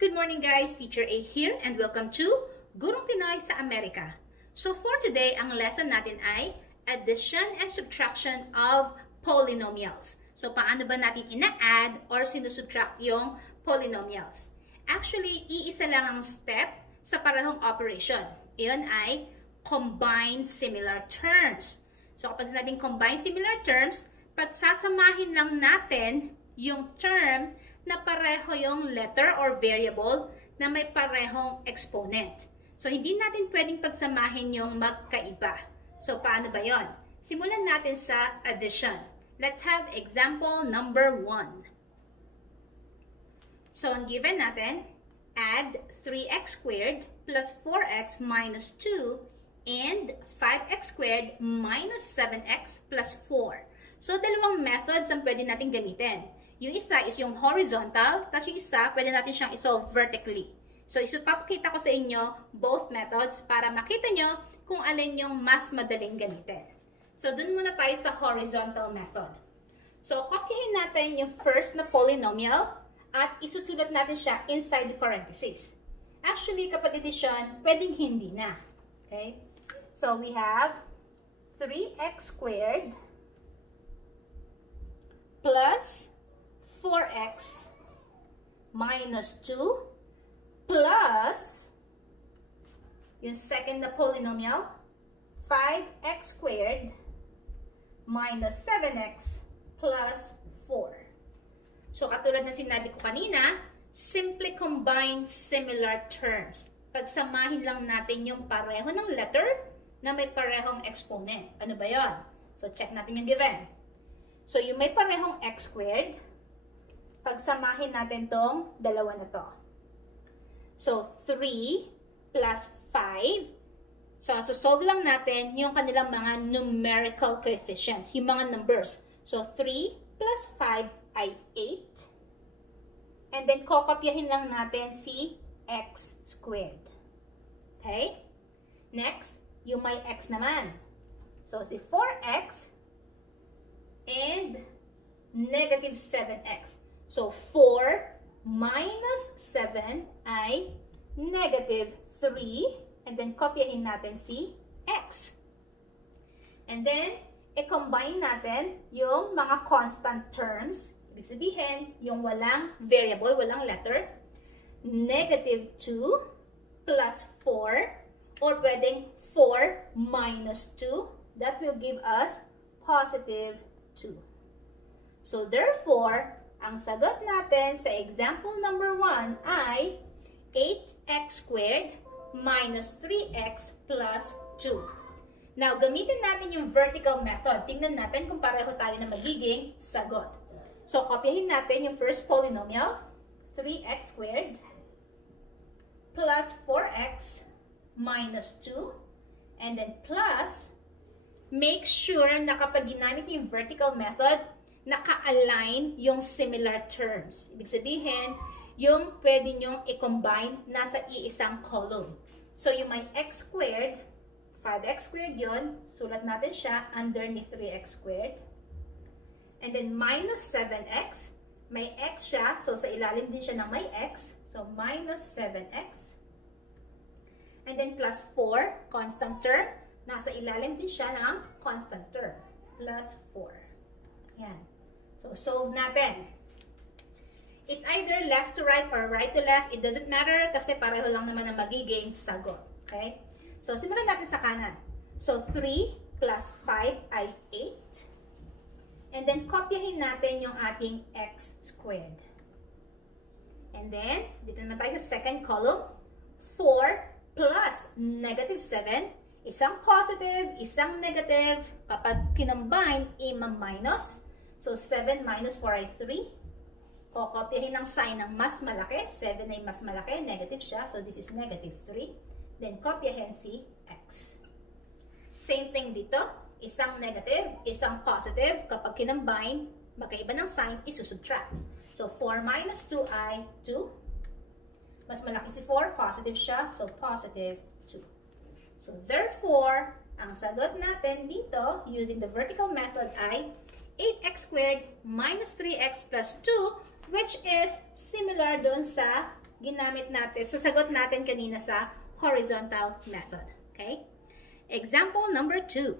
Good morning guys, Teacher A here and welcome to Gurong Pinoy sa Amerika. So for today, ang lesson natin ay addition and subtraction of polynomials. So paano ba natin ina-add or sinusubtract yung polynomials? Actually, iisa lang ang step sa parehong operation. Iyon ay combine similar terms. So kapag sinabing combine similar terms, pagsasamahin lang natin yung term na pareho yung letter or variable na may parehong exponent. So, hindi natin pwedeng pagsamahin yung magkaiba. So, paano ba yon? Simulan natin sa addition. Let's have example number 1. So, ang given natin, add 3x squared plus 4x minus 2 and 5x squared minus 7x plus 4. So, dalawang methods ang pwede natin gamitin. Yung isa is yung horizontal, tapos yung isa, pwede natin siyang isolve vertically. So, ipapakita ko sa inyo both methods para makita nyo kung alin yung mas madaling gamitin. So, dun muna tayo sa horizontal method. So, kopyahin natin yung first na polynomial at isusulat natin siya inside the parentheses. Actually, kapag addition, pwedeng hindi na. Okay? So, we have 3x squared plus 4x minus 2 plus yung second na polynomial 5x squared minus 7x plus 4. So katulad ng sinabi ko kanina, simply combine similar terms. Pagsamahin lang natin yung pareho ng letter na may parehong exponent. Ano ba yon? So check natin yung given. So yung may parehong x squared, pagsamahin natin tong dalawa na to. So, 3 plus 5. So, solve lang natin yung kanilang mga numerical coefficients, yung mga numbers. So, 3 plus 5 ay 8. And then, kokopyahin lang natin si x squared. Okay? Next, yung may x naman. So, si 4x and negative 7x. So, 4 minus 7 ay negative 3. And then, kopyahin natin si x. And then, i-combine natin yung mga constant terms. Ibig sabihin, yung walang variable, walang letter. Negative 2 plus 4. Or pwedeng 4 minus 2. That will give us positive 2. So, therefore, ang sagot natin sa example number 1 ay 8x squared minus 3x plus 2. Now, gamitin natin yung vertical method. Tingnan natin kung pareho tayo na magiging sagot. So, kopyahin natin yung first polynomial, 3x squared plus 4x minus 2 and then plus, make sure na kapag ginamit yung vertical method, naka-align yung similar terms. Ibig sabihin, yung pwede nyong i-combine nasa iisang column. So, yung may x squared, 5x squared yun, sulat natin siya underneath 3x squared. And then, minus 7x, may x siya, so sa ilalim din siya ng may x. So, minus 7x. And then, plus 4, constant term, nasa ilalim din siya ng constant term, plus 4. Yan. So, solve natin. It's either left to right or right to left. It doesn't matter kasi pareho lang naman ang magiging sagot. Okay? So, simulan natin sa kanan. So, 3 plus 5 ay 8. And then, kopyahin natin yung ating x squared. And then, dito naman tayo sa second column. 4 plus negative 7. Isang positive, isang negative. Kapag kinombine, i-minus. So, 7 minus 4 ay 3. Kokopyahin ang sign ng mas malaki. 7 ay mas malaki. Negative siya. So, this is negative 3. Then, kopyahin si x. Same thing dito. Isang negative, isang positive. Kapag kinombine, magkaiba ng sign, isusubtract. So, 4 minus 2 ay 2. Mas malaki si 4. Positive siya. So, positive 2. So, therefore, ang sagot natin dito, using the vertical method ay 8x squared minus 3x plus 2, which is similar doon sa ginamit natin, sasagot natin kanina sa horizontal method. Okay? Example number 2.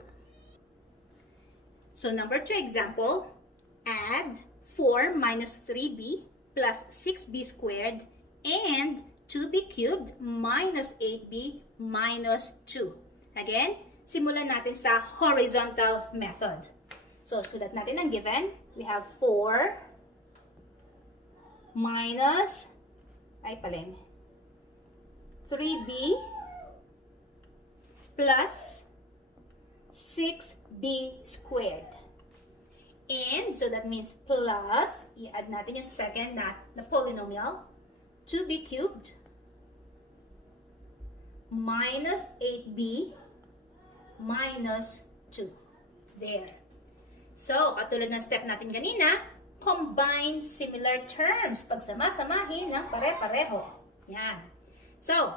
So, number 2 example, add 4 minus 3b plus 6b squared and 2b cubed minus 8b minus 2. Again, simulan natin sa horizontal method. So, sulat natin ang given. We have 4 minus 3b plus 6b squared. And, so that means plus, i-add natin yung second na polynomial, 2b cubed minus 8b minus 2. There. So, katulad ng step natin kanina, combine similar terms. Pagsama-samahin ng pare-pareho. Yan. So,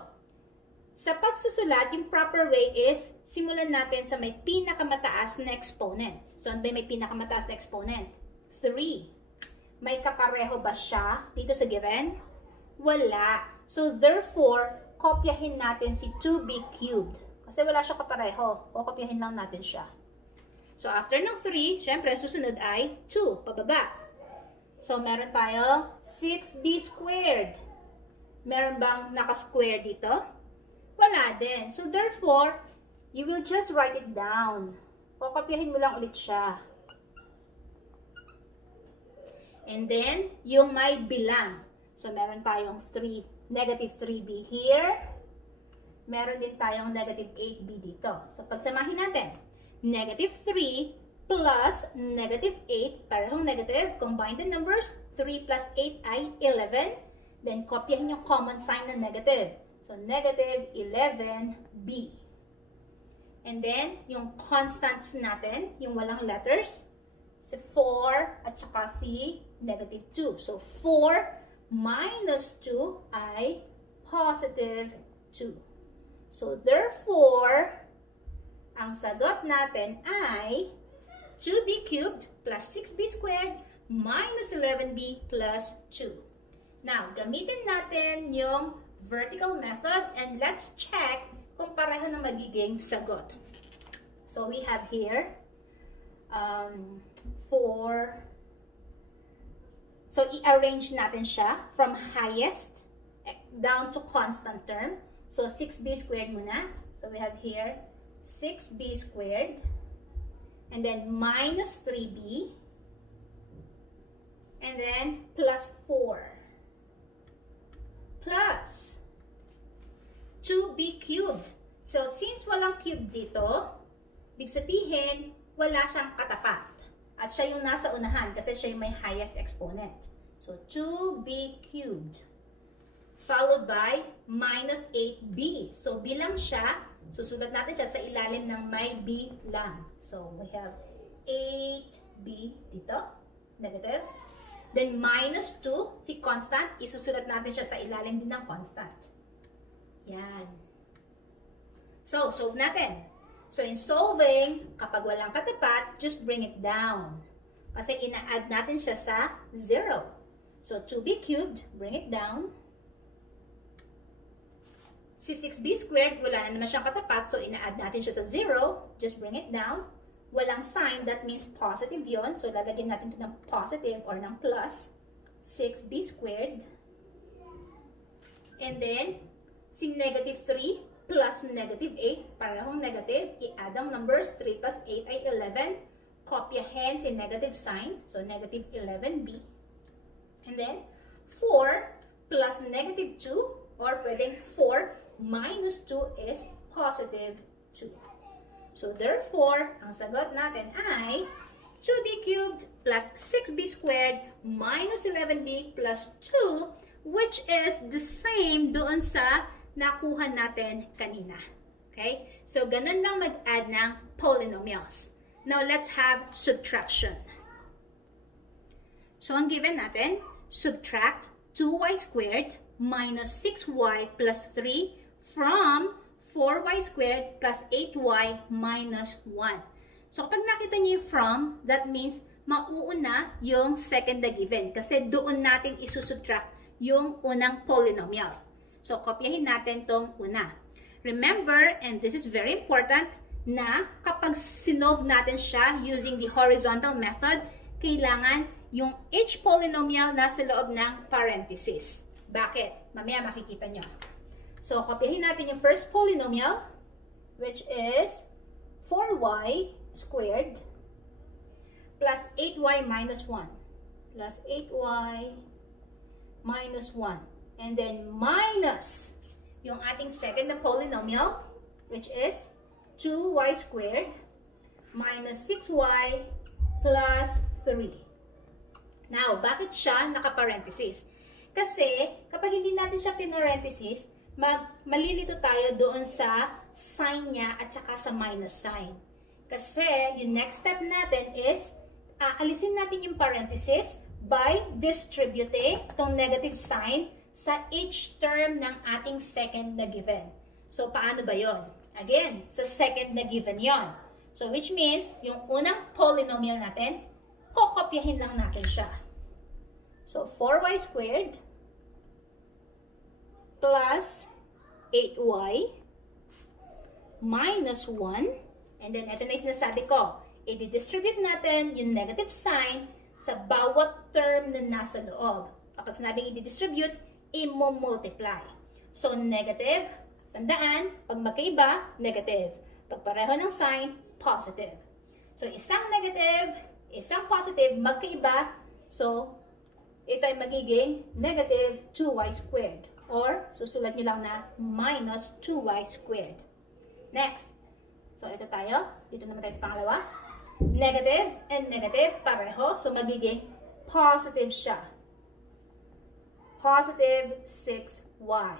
sa pagsusulat, yung proper way is, simulan natin sa may pinakamataas na exponent. So, ano ba may pinakamataas na exponent? 3. May kapareho ba siya dito sa given? Wala. So, therefore, kopyahin natin si 2b cubed. Kasi wala siya kapareho. O, kopyahin lang natin siya. So, after ng 3, syempre, susunod ay 2, pababa. So, meron tayo 6b squared. Meron bang naka-square dito? Wala din. So, therefore, you will just write it down. Kokopyahin mo lang ulit siya. And then, yung may bilang. So, meron tayong negative 3b here. Meron din tayong negative 8b dito. So, pagsamahin natin. Negative 3 plus negative 8, parehong negative, combine the numbers, 3 plus 8 ay 11, then kopyahin yung common sign na negative. So, negative 11b. And then, yung constants natin, yung walang letters, si 4 at saka si negative 2. So, 4 minus 2 ay positive 2. So, therefore, ang sagot natin ay 2b cubed plus 6b squared minus 11b plus 2. Now, gamitin natin yung vertical method and let's check kung pareho na magiging sagot. So, we have here 4. So, i-arrange natin siya from highest down to constant term. So, 6b squared muna. So, we have here 6b squared, and then minus 3b, and then plus 4, plus 2b cubed. So, since walang cube dito, ibig sabihin, wala siyang katapat. At siya yung nasa unahan kasi siya yung may highest exponent. So, 2b cubed, followed by minus 8b. So, bilang siya, susulat natin siya sa ilalim ng may b lang. So, we have 8b dito, negative. Then, minus 2, si constant, isusulat natin siya sa ilalim din ng constant. Yan. So, solve natin. So, in solving, kapag walang katapat, just bring it down. Kasi ina-add natin siya sa 0. So, 2b cubed, bring it down. Si 6b squared, wala na naman siyang katapat, so ina-add natin siya sa 0. Just bring it down. Walang sign, that means positive yon. So, lalagyan natin ito ng positive or ng plus. 6b squared. And then, si negative 3 plus negative 8, parehong negative. I-add ang numbers, 3 plus 8 ay 11. Kopyahin si negative sign. So, negative 11b. And then, 4 plus negative 2, or pwedeng 4 minus 2 is positive 2. So, therefore, ang sagot natin ay 2b cubed plus 6b squared minus 11b plus 2, which is the same doon sa nakuha natin kanina. Okay? So, ganun lang mag-add ng polynomials. Now, let's have subtraction. So, ang given natin, subtract 2y squared minus 6y plus 3 from 4y squared plus 8y minus 1. So, kapag nakita niyo yung from, that means mauuna yung second na given. Kasi doon natin isusubtract yung unang polynomial. So, kopyahin natin tong una. Remember, and this is very important, na kapag sinolve natin siya using the horizontal method, kailangan yung each polynomial nasa loob ng parenthesis. Bakit? Mamaya makikita nyo. So, kopyahin natin yung first polynomial, which is 4y squared plus 8y minus 1. Plus 8y minus 1. And then minus yung ating second na polynomial, which is 2y squared minus 6y plus 3. Now, bakit siya naka-parenthesis? Kasi, kapag hindi natin siya pinarenthesis, malilito tayo doon sa sign niya at saka sa minus sign. Kasi, yung next step natin is, alisin natin yung parenthesis by distributing itong negative sign sa each term ng ating second na given. So, paano ba yon? Again, sa second na given yon. So, which means, yung unang polynomial natin, kokopyahin lang natin siya. So, 4y squared plus 8y minus 1. And then, ito na yung sinasabi ko. I-distribute natin yung negative sign sa bawat term na nasa loob. Kapag sinabing i-distribute, i-multiply. So, negative, tandaan, pag magkaiba, negative. Pag pareho ng sign, positive. So, isang negative, isang positive, magkaiba. So, ito ay magiging negative 2y squared. Or, susulat nyo lang na minus 2y squared. Next. So, ito tayo. Dito naman tayo sa pangalawa. Negative and negative, pareho. So, magiging positive siya. Positive 6y.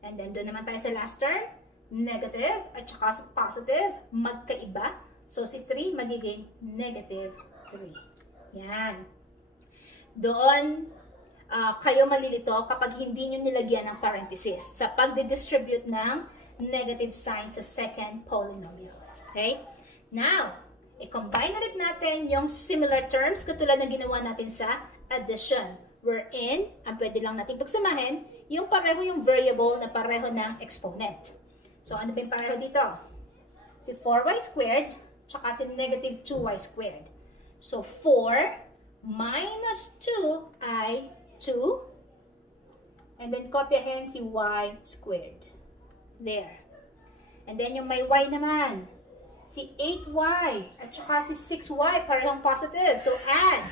And then, doon naman tayo sa last term. Negative at saka sa positive, magkaiba. So, si 3 magiging negative 3. Yan. Doon, kayo malilito kapag hindi nyo nilagyan ng parenthesis sa pagdidistribute ng negative sign sa second polynomial. Okay? Now, i-combine ulit natin yung similar terms katulad na ginawa natin sa addition. Wherein, ang pwede lang natin pagsamahin, yung pareho yung variable na pareho ng exponent. So, ano ba yung pareho dito? Si 4y squared, tsaka si negative 2y squared. So, 4 minus 2 ay 2. And then, kopyahin si y squared. There. And then, yung may y naman. Si 8y at saka si 6y, parehong positive. So, add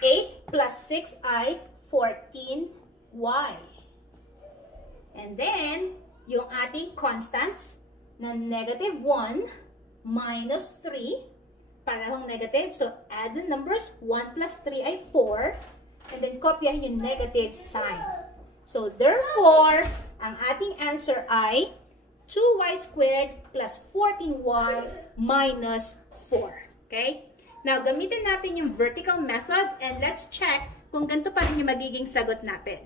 8 plus 6 ay 14y. And then, yung ating constants na negative 1 minus 3, parehong negative. So, add the numbers. 1 plus 3 ay 4. And then, kopyahin yung negative sign. So, therefore, ang ating answer ay 2y squared plus 14y minus 4. Okay? Now, gamitin natin yung vertical method and let's check kung ganito pa rin yung magiging sagot natin.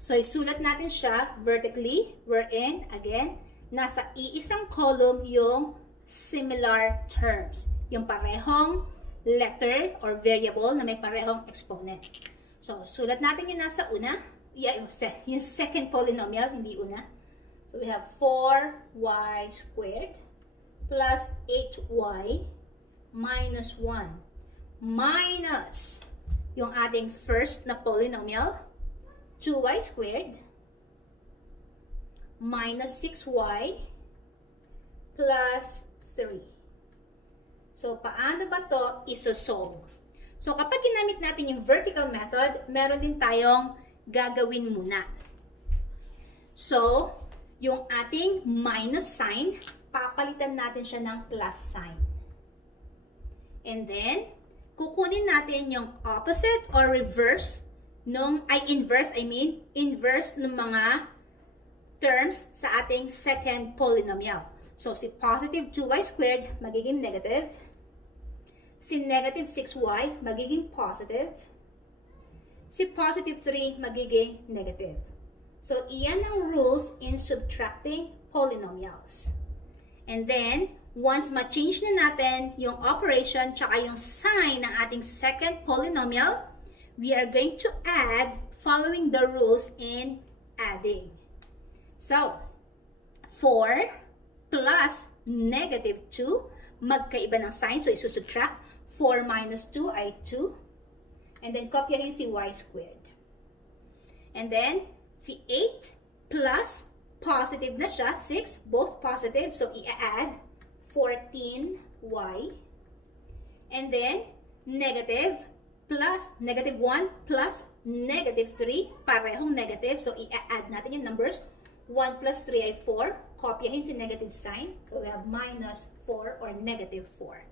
So, isulat natin siya vertically, wherein, again, nasa iisang column yung similar terms. Yung parehong letter or variable na may parehong exponent. So, sulat natin yung nasa una. Yung second polynomial, hindi una. So, we have 4y squared plus 8y minus 1 minus yung ating first na polynomial, 2y squared minus 6y plus 3. So, paano ba to isosolve? So, kapag ginamit natin yung vertical method, meron din tayong gagawin muna. So, yung ating minus sign, papalitan natin siya ng plus sign. And then, kukunin natin yung opposite or reverse inverse ng mga terms sa ating second polynomial. So, si positive 2y squared magiging negative. Si negative 6y magiging positive. Si positive 3 magiging negative. So, iyan ang rules in subtracting polynomials. And then, once ma-change na natin yung operation tsaka yung sign ng ating second polynomial, we are going to add following the rules in adding. So, 4 plus negative 2, magkaiba ng sign, so isusubtract. 4 minus 2 ay 2. And then, kopyahin si y squared. And then, si 8 plus, positive na siya, 6, both positive, so i-add 14y. And then, negative plus, negative 1 plus negative 3, parehong negative, so i-add natin yung numbers. 1 plus 3 ay 4, kopyahin si negative sign, so we have minus 4 or negative 4.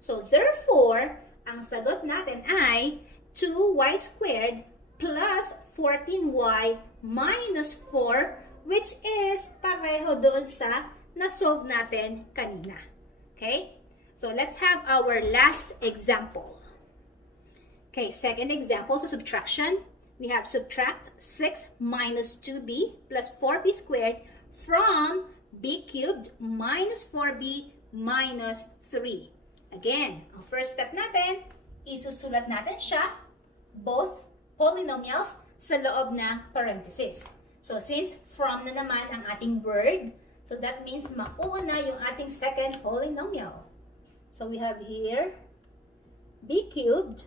So, therefore, ang sagot natin ay 2y squared plus 14y minus 4, which is pareho doon sa na-solve natin kanina. Okay? So, let's have our last example. Okay, second example, so subtraction. We have subtract 6 minus 2b plus 4b squared from b cubed minus 4b minus 3. Again, ang first step natin, isusulat natin siya, both polynomials, sa loob na parenthesis. So, since from na naman ang ating word, so that means mauuna yung ating second polynomial. So, we have here b cubed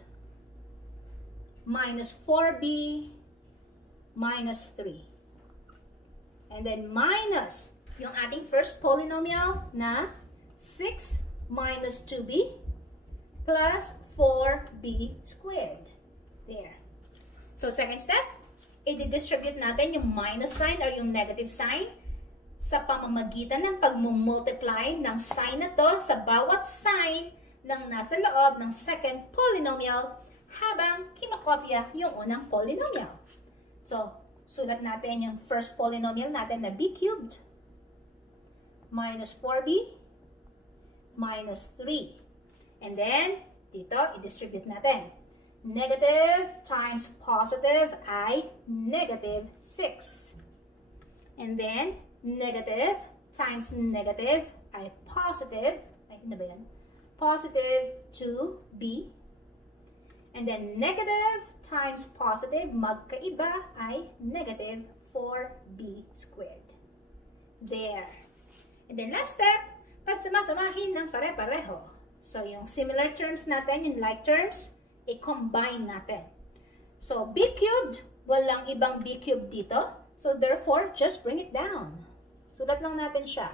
minus 4b minus 3. And then minus yung ating first polynomial na 6 minus 2b plus 4b squared. There. So, second step, i-distribute natin yung minus sign or yung negative sign sa pamamagitan ng pagmumultiply ng sign na to sa bawat sign ng nasa loob ng second polynomial habang kinokopya yung unang polynomial. So, sulat natin yung first polynomial natin na b cubed minus 4b minus 3. And then, dito, i-distribute natin. Negative times positive ay negative 6. And then, negative times negative ay positive. Ay, ano ba yan? Positive 2b. And then, negative times positive, magkaiba ay negative 4b squared. There. And then, last step, pagsamasamahin ng pare-pareho. So, yung similar terms natin, yung like terms, i-combine natin. So, b cubed, walang ibang b cubed dito. So, therefore, just bring it down. Sulat lang natin siya.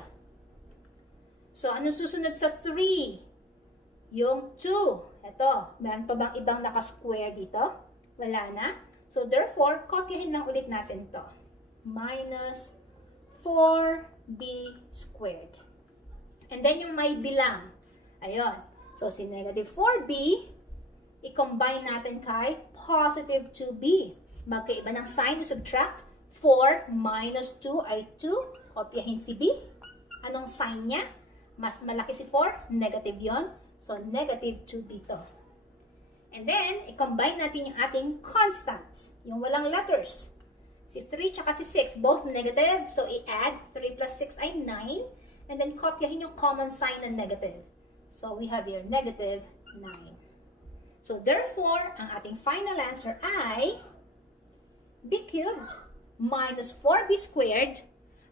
So, ano susunod sa 3? Yung 2. Ito, meron pa bang ibang naka-square dito? Wala na. So, therefore, kopyahin lang ulit natin to. Minus 4b squared. And then, yung may bilang. Ayun. So, si negative 4b, i-combine natin kay positive 2b. Magkaiba ng sign, subtract. 4 minus 2 ay 2. Kopyahin si b. Anong sign niya? Mas malaki si 4. Negative yon. So, negative 2b to. And then, i-combine natin yung ating constants. Yung walang letters. Si 3 tsaka si 6, both negative. So, i-add. 3 plus 6 ay 9. And then, kopyahin yung common sign na negative. So, we have here negative 9. So, therefore, ang ating final answer ay b cubed minus 4b squared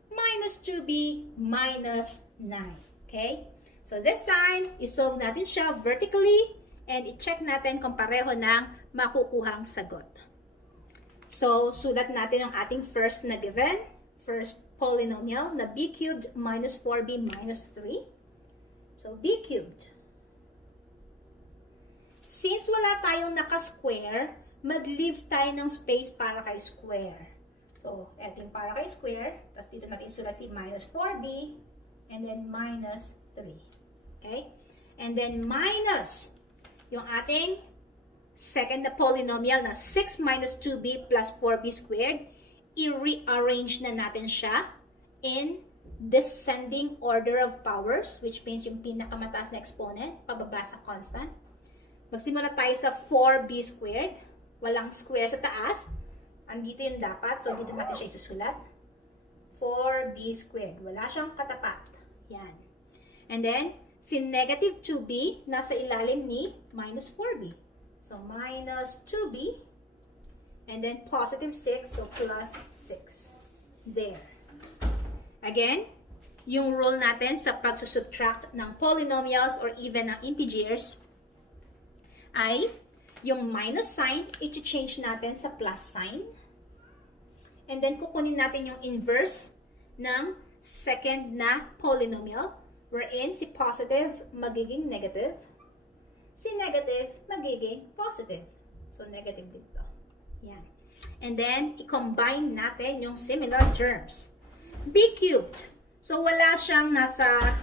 minus 2b minus 9. Okay? So, this time, isolve natin siya vertically and i-check natin kung pareho ng makukuhang sagot. So, sulat natin ang ating first na given, first polynomial na b cubed minus 4b minus 3. So, b cubed. Since wala tayong naka-square, mag-leave tayo ng space para kay square. So, eto yung para kay square. Tapos dito natin sulat si minus 4b and then minus 3. Okay? And then minus yung ating second na polynomial na 6 minus 2b plus 4b squared. I-rearrange na natin siya in descending order of powers, which means yung pinakamataas na exponent, pababa sa constant. Magsimula tayo sa 4b squared. Walang square sa taas. Andito yung dapat. So, dito natin siya isusulat. 4b squared. Wala siyang katapat. Yan. And then, si negative 2b, nasa ilalim ni minus 4b. So, minus 2b. and then positive 6, so plus 6. There. Again, yung rule natin sa pagsusubtract ng polynomials or even ng integers ay yung minus sign, i-change natin sa plus sign. And then, kukunin natin yung inverse ng second na polynomial, wherein si positive magiging negative, si negative magiging positive. So, negative dito. Yan. And then, i-combine natin yung similar terms. B cubed. So, wala siyang katapat,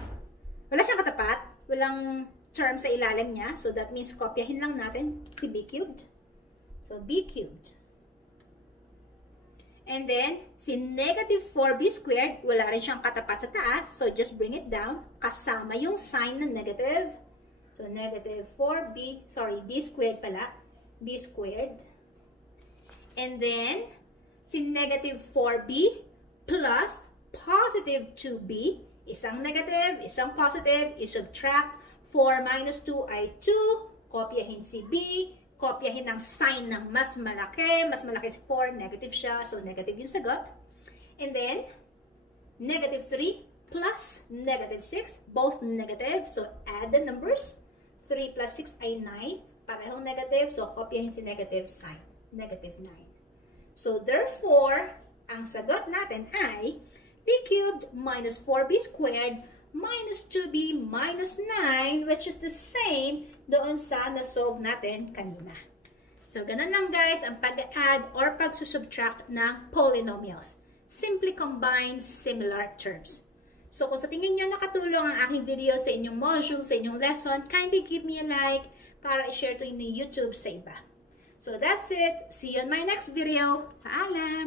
walang term sa ilalim niya. So, that means, kopyahin lang natin si B cubed. So, B cubed. And then, si negative 4b squared, wala rin siyang katapat sa taas. So, just bring it down. Kasama yung sign ng negative. So, negative 4b, sorry, b squared pala. B squared. And then, si negative 4b plus positive 2b. Isang negative, isang positive, isubtract. 4 minus 2 ay 2. Kopyahin si b. Kopyahin ang sign ng mas malaki. Mas malaki si 4, negative siya. So, negative yung sagot. And then, negative 3 plus negative 6. Both negative. So, add the numbers. 3 plus 6 ay 9. Parehong negative. So, kopyahin si negative sign. Negative 9. So, therefore, ang sagot natin ay b cubed minus 4b squared minus 2b minus 9, which is the same doon sa na-solve natin kanina. So, ganun lang guys ang pag-add or pag-subtract ng polynomials. Simply combine similar terms. So, kung sa tingin nyo nakatulong ang aking video sa inyong module, sa inyong lesson, kindly give me a like para i-share to in YouTube sa iba. So, that's it. See you on my next video. Paalam!